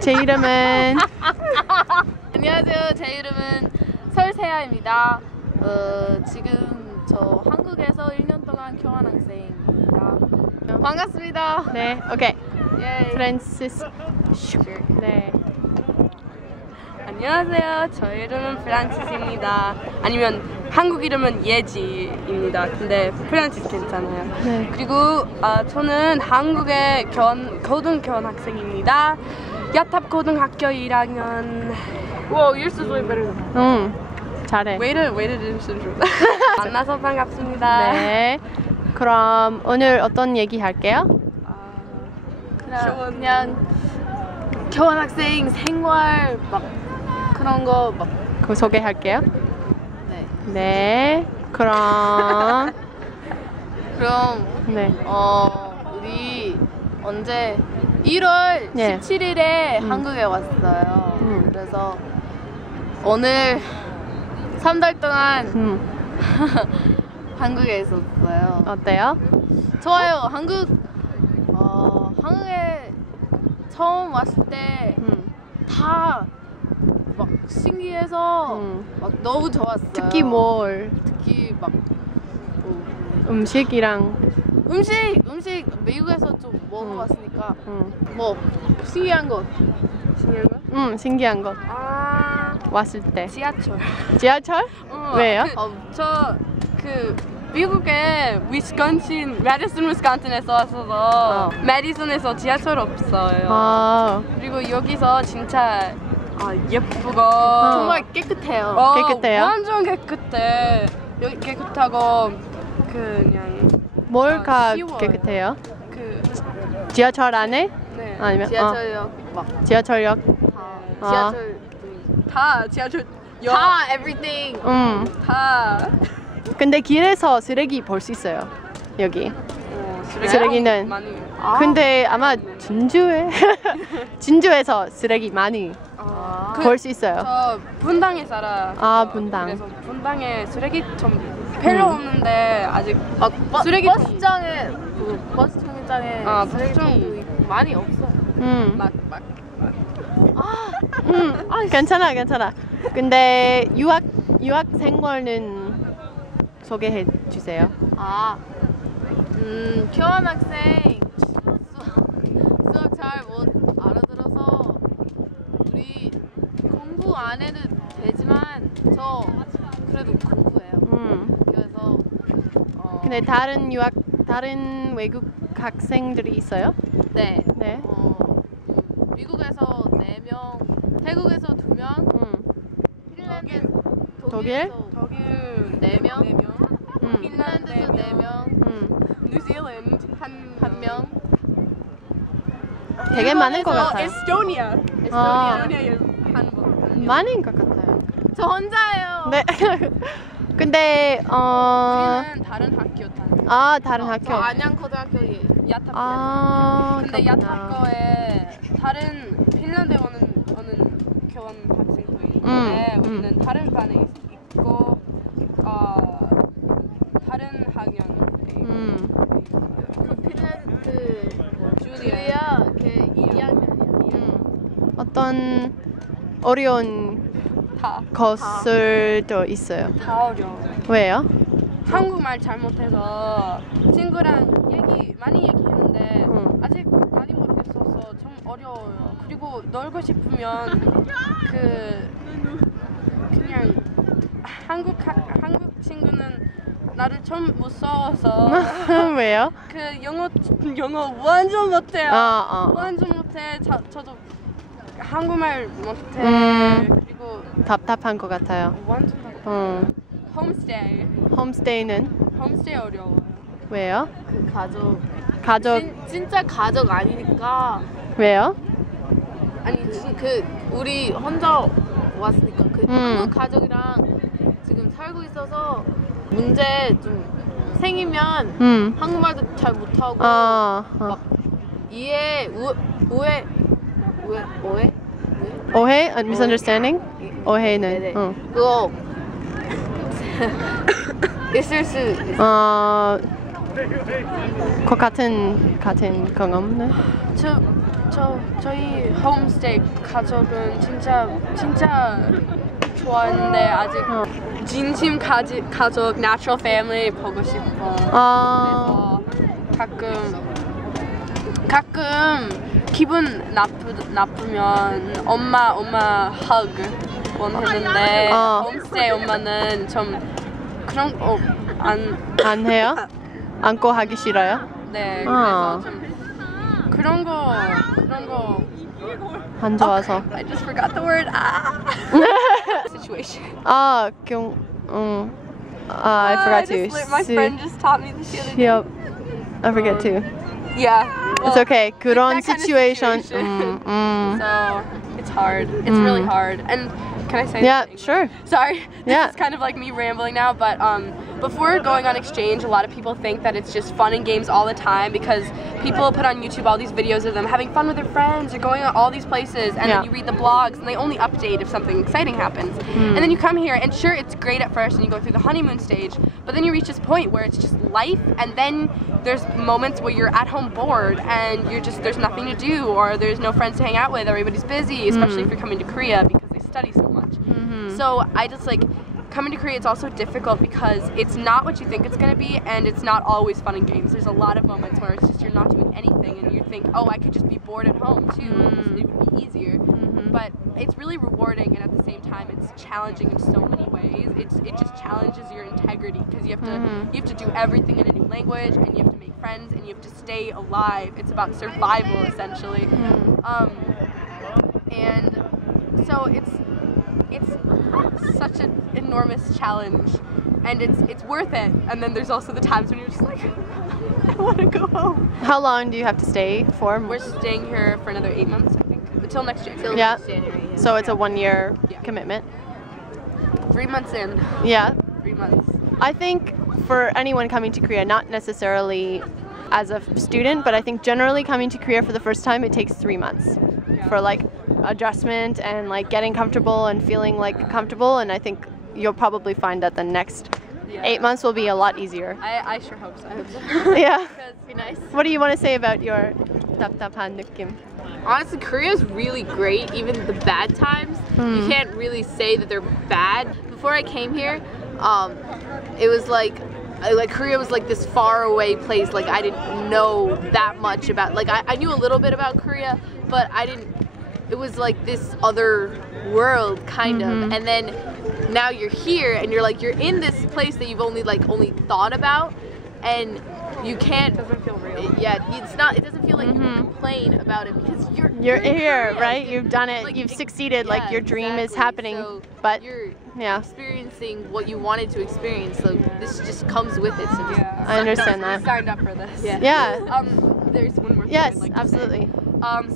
제 이름은 안녕하세요. 제 이름은 설세아입니다. 지금 저 한국에서 1년 동안 교환학생입니다. 반갑습니다. 네, 오케이. 예. 프란시스. 네. 안녕하세요. 저 이름은 프란시스입니다. 아니면 한국 이름은 예지입니다. 근데 프란시스 괜찮아요. 네. 그리고 저는 한국의 고등교환 학생입니다. 야탑 고등학교 1학년. Wow, you're so better. 잘해. Way to 만나서 반갑습니다. 네. 그럼 오늘 어떤 얘기 할게요? 그냥 교환학생 생활 막 그런 거 막 그거 소개할게요. 네. 네. 그럼 그럼 네. 우리 언제 1월 네. 17일에 한국에 왔어요. 그래서 오늘 3달 동안 한국에 있었어요. 어때요? 좋아요. 한국에 처음 왔을 때 다 막 신기해서 막 너무 좋았어요. 특히 막 음식이랑 음식 미국에서 좀 먹어봤으니까 뭐 신기한 것 신기한 것 왔을 때 지하철? 왜요? 저 미국의 메디슨 위스콘신에서 왔어서 메디슨에서 지하철 없어요. 그리고 여기서 진짜 예쁘고 정말 깨끗해요. 깨끗해요? 완전 깨끗해. 여기 깨끗하고 그냥 뭘가 쉬워요. 깨끗해요? 지하철 안에? 네. 지하철역 아니면 지하철역? 지하철 다 everything. 다. 근데 길에서 쓰레기 볼 수 있어요. 여기 쓰레기는 많이. 근데 아마 진주에서 쓰레기 많이 볼 수 있어요. 저 분당에 살아요. 분당. 그래서 분당에 쓰레기 좀 별로 없는데 아직 쓰레기 버스장에 버스 정류장에 쓰레기 많이 없어요. 괜찮아. 근데 유학 생활은 소개해 주세요. 교환학생 수학 잘 못 알아들어서 우리 공부 안 해도 되지만 저 그래도 공부해요. 그래서 근데 다른 외국 학생들이 있어요? 네. 미국에서 4명, 태국에서 2명, 핀란드, 독일 4명, 핀란드에서 4명, 뉴질랜드 1명. 되게 많은 것 같아요. 에스토니아 많은 것 같아요. 저 혼자예요. 네. 근데 우리는 다른 학교 다녀요. 다른 학교. 저 안양고등학교에 야탑. 근데 그렇구나. 야탑거에 다른 핀란드에 오는 교환 학생도 있는데 우리는 다른 반에 있고 다른 학년. 핀란드 줄리아 걔 2학년이야. 어떤 어려운 것들도 있어요. 다 어려워. 왜요? 한국말 잘못해서 친구랑 많이 얘기했는데 아직 많이 모르겠어서 좀 어려워요. 그리고 놀고 싶으면 그냥 한국 친구는 나를 좀 무서워서 왜요? 영어 완전 못해요. 완전 못해. 저도 한국말 못해. 그리고 답답한 것 같아요. 완전 답답해. 홈스테이는 어려워요. 왜요? 가족 진짜 가족 아니니까. 왜요? 아니 우리 혼자 왔으니까 한국 가족이랑 지금 살고 있어서 문제 좀 생기면 한국말도 잘 못하고 막 오해? misunderstanding? 오해는 네네. 그거 있을 수 있어요. 같은 경험은? 저희 홈스테이 가족은 진짜 좋아하는데 아직 진심 가족 natural family 보고 싶어. 그래서 가끔 기분 나쁘면 엄마 hug 원했는데 홈스테이 엄마는 좀 그런 거 안 해요? 안고 하기 싫어요? 네, 그래서 좀 그런 거 안 좋아서. I just forgot the word. Situation. I forgot to. My friend just taught me this the other day. Yep. I forget too. Yeah. It's okay. 그런 that kind of situation. So it's hard. It's really hard. And can I say Yeah, something? sure. Sorry. Yeah. This is kind of like me rambling now, but before going on exchange, a lot of people think that it's just fun and games all the time because people put on YouTube all these videos of them having fun with their friends or going on all these places, and then you read the blogs and they only update if something exciting happens. And then you come here and sure, it's great at first and you go through the honeymoon stage, but then you reach this point where it's just life, and then there's moments where you're at home bored and there's nothing to do, or there's no friends to hang out with, everybody's busy, especially if you're coming to Korea because they study so much. So I just coming to Korea, it's also difficult because it's not what you think it's going to be, and it's not always fun and games. There's a lot of moments where it's just you're not doing anything and you think, oh, I could just be bored at home too, it would be easier. But it's really rewarding, and at the same time it's challenging in so many ways. It just challenges your integrity because you have to do everything in a new language, and you have to make friends, and you have to stay alive. It's about survival essentially. And so it's such an enormous challenge, and it's worth it. And then there's also the times when you're just like, I want to go home. How long do you have to stay for? We're staying here for another 8 months, I think, until next year. Yeah. So it's a 1 year commitment. 3 months in. Yeah. 3 months. I think for anyone coming to Korea, not necessarily as a student, but I think generally coming to Korea for the first time, it takes 3 months for adjustment and getting comfortable and feeling comfortable, and I think you'll probably find that the next 8 months will be a lot easier. I sure hope so. Yeah. It'd be nice. What do you want to say about your 답답한 느낌? Honestly, Korea's really great, even the bad times. You can't really say that they're bad. Before I came here, it was like Korea was this far away place. I didn't know that much about, I knew a little bit about Korea, but it was this other world kind of. And then now you're here and you're in this place that you've only thought about, and you can't. It doesn't feel real. Yeah, it doesn't feel like you can complain about it because you're here, right? You've done it. You've succeeded. Yeah, your dream is exactly. happening. So but you're yeah, experiencing what you wanted to experience. So this just comes with it. So just I understand that. I signed up for this. Yeah. There's one more thing Yes, I'd like to absolutely. say.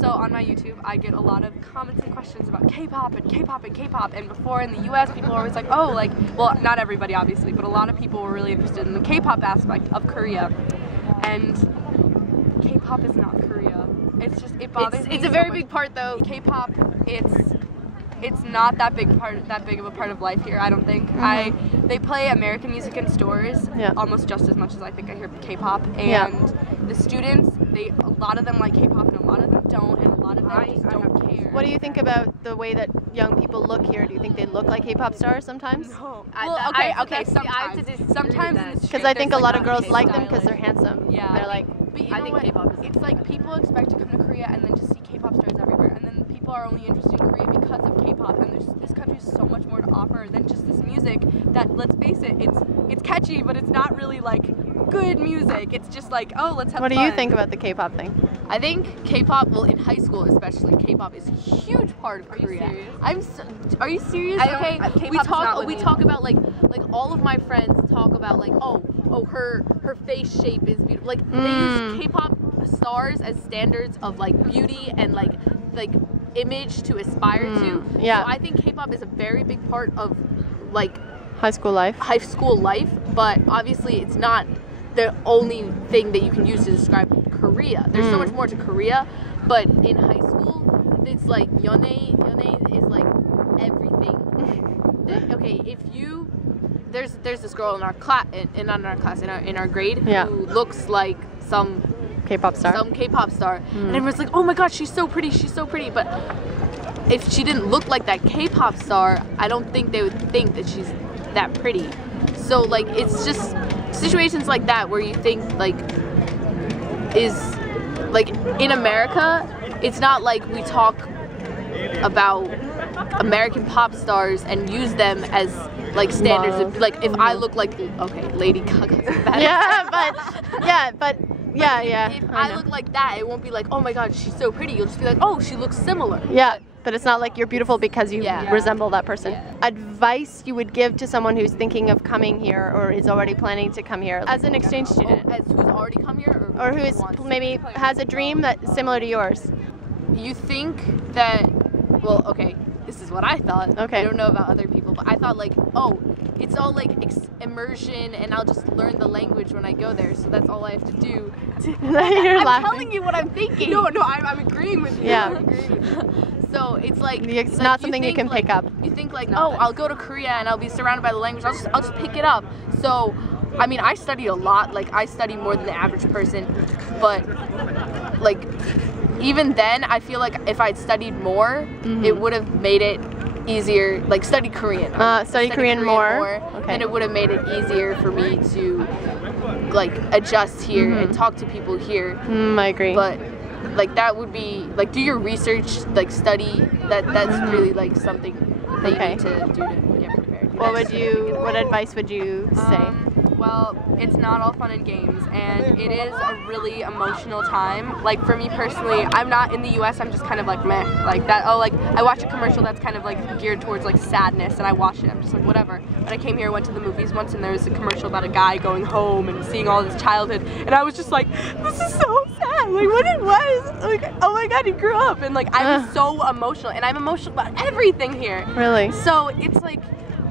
So on my YouTube, I get a lot of comments and questions about K-pop and K-pop and K-pop. And before in the US, people were always like, oh, well, not everybody obviously, but a lot of people were really interested in the K-pop aspect of Korea. And K-pop is not Korea. It bothers me. It's a very big part though. K-pop, it's not that big of a part of life here, I don't think. They play American music in stores almost just as much as I think I hear K-pop. And the students, a lot of them like K-pop and a lot of them don't, and a lot of them just don't care. What do you think about the way that young people look here? Do you think they look like K-pop stars sometimes? No. Okay, sometimes. Because I think a lot of girls like them because they're handsome. Yeah. They're but I think K-pop is. It's people expect to come to Korea and then just see K-pop stars everywhere, and then people are only interested in Korea because of K-pop, and this country has so much more to offer than just this music that, let's face it, it's catchy, but it's not really good music. It's just oh, let's have fun. What do you think about the K-pop thing? I think K-pop, well, in high school especially, K-pop is a huge part of Korea. Are you serious? Okay, we talk about all of my friends talk about oh her face shape is beautiful. They use K-pop stars as standards of beauty and image to aspire to. Yeah. So I think K-pop is a very big part of High school life. But obviously it's not the only thing that you can use to describe Korea. There's so much more to Korea, but in high school, it's Yeonhae is everything. Okay, there's this girl in our class, in our grade, Yeah. who looks like some K-pop star. and everyone's like, oh my god, she's so pretty, but if she didn't look like that K-pop star, I don't think they would think that she's that pretty. So like, it's just situations like that where you think like, is like, in America, it's not like we talk about American pop stars and use them as like standards of, like, if I look like, okay, Lady Gaga's better. Yeah, If I look like that, it won't be like, oh my god, she's so pretty. You'll just be like, oh, she looks similar. Yeah, but it's not like you're beautiful because you Yeah. resemble that person. Yeah. Advice you would give to someone who's thinking of coming here or is already planning to come here as an exchange student, As who's already come here, or who is maybe has a dream that's similar to yours. You think that, well, okay, this is what I thought. Okay. I don't know about other people, but I thought like, oh, it's all like immersion, and I'll just learn the language when I go there, so that's all I have to do. You're I'm laughing. telling you what I'm thinking. No, I'm agreeing with you. Yeah. I'm agreeing with you. So it's like, It's not something you can pick up. You think like, oh, I'll go to Korea and I'll be surrounded by the language. I'll just pick it up. So, I mean, I studied a lot. Like, I study more than the average person, but like, even then, I feel like if I'd studied more, it would have made it easier. Like, study Korean. Study Korean more. Okay. And it would have made it easier for me to like adjust here and talk to people here. I agree. But like, that would be like, do your research, like study. That's really like something that you need to do to get prepared. What advice would you say? Well, it's not all fun and games, and it is a really emotional time. Like, for me personally, I'm not in the US, I'm just kind of like meh, like that. Oh, like, I watch a commercial that's kind of like geared towards like sadness, and I watch it, I'm just like, whatever. But I came here, went to the movies once, and there was a commercial about a guy going home and seeing all his childhood, and I was just like, this is so sad. Like, what it was, like, oh my god, he grew up, and like, I was so emotional, and I'm emotional about everything here. Really? So it's like,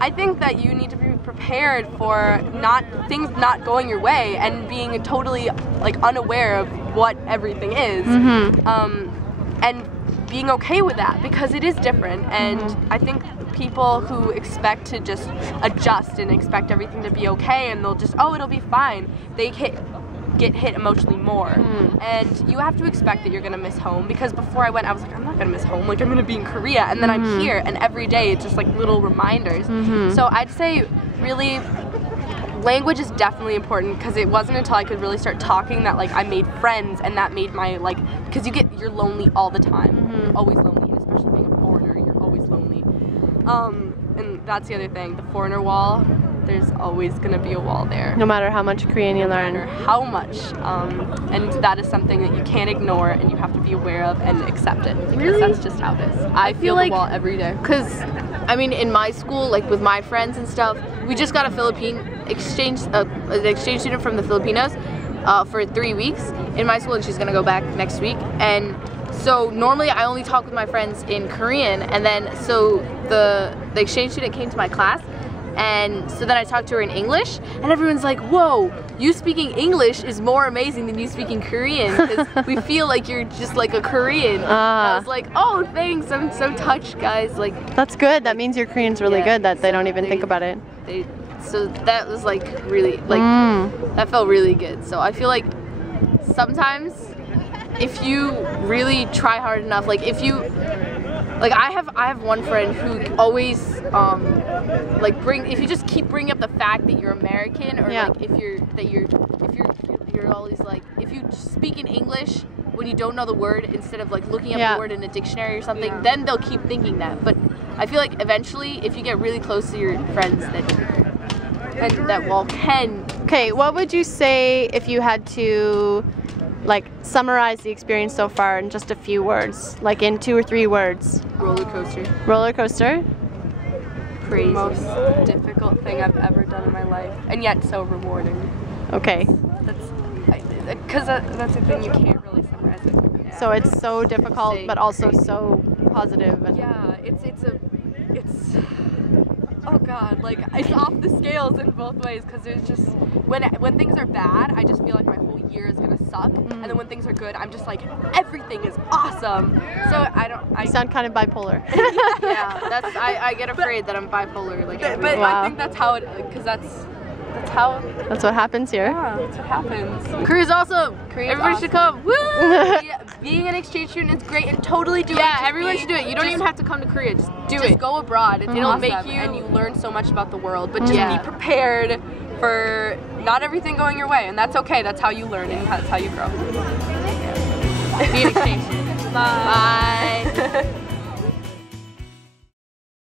I think that you need to be prepared for things not going your way and being totally like unaware of what everything is, and being okay with that, because it is different. And I think people who expect to just adjust and expect everything to be okay and they'll just, oh, it'll be fine, they get hit emotionally more. And you have to expect that you're gonna miss home, because before I went, I was like, I'm not gonna miss home, like, I'm gonna be in Korea, and then I'm here, and every day it's just like little reminders. So I'd say really language is definitely important, because it wasn't until I could really start talking that like I made friends, and that made my, like, because you're lonely all the time. You're always lonely, and especially being a foreigner, you're always lonely. And that's the other thing, the foreigner wall, there's always going to be a wall there. No matter how much Korean you learn. No matter how much. And that is something that you can't ignore, and you have to be aware of and accept it. Because that's just how it is. I feel like the wall every day. Because, I mean, in my school, like with my friends and stuff, we just got an exchange student from the Filipinos for 3 weeks in my school, and she's going to go back next week. And so normally I only talk with my friends in Korean, and then so the exchange student came to my class, and so then I talked to her in English, and everyone's like, whoa, you speaking English is more amazing than you speaking Korean, because we feel like you're just like a Korean. And I was like, oh, thanks, I'm so touched, guys. Like, that's good. That means your Korean's really good, that they don't even think about it. So that was like really, like, that felt really good. So I feel like sometimes if you really try hard enough, like if you, like I have one friend who always like if you just keep bringing up the fact that you're American, or like if you're always like, if you speak in English when you don't know the word instead of like looking up the word in a dictionary or something, then they'll keep thinking that. But I feel like eventually if you get really close to your friends, then that wall can. Okay, what would you say if you had to like summarize the experience so far in just a few words, like in 2 or 3 words? Roller coaster. Roller coaster? Crazy. The most difficult thing I've ever done in my life, and yet so rewarding. Okay. Because that's the thing, you can't really summarize it. Yeah. So it's so difficult, but also so positive. And yeah, it's oh god, like it's off the scales in both ways because there's just when things are bad, I just feel like my whole year is gonna suck, and then when things are good, I'm just like everything is awesome. So I sound kind of bipolar. Yeah, that's I get afraid that I'm bipolar. Like, but Wow. I think that's how it, because that's what happens here. yeah, that's what happens. Korea's awesome. Korea's Everybody should come. Woo! Yeah, being an exchange student is great, and totally do it. Yeah, Just everyone should do it. You don't even have to come to Korea. Just do it. Just go abroad. It'll It'll make make you, you- and you learn so much about the world. But just Yeah. be prepared for not everything going your way, and that's okay. That's how you learn, and that's how you grow. Be an exchange student. Bye. Bye.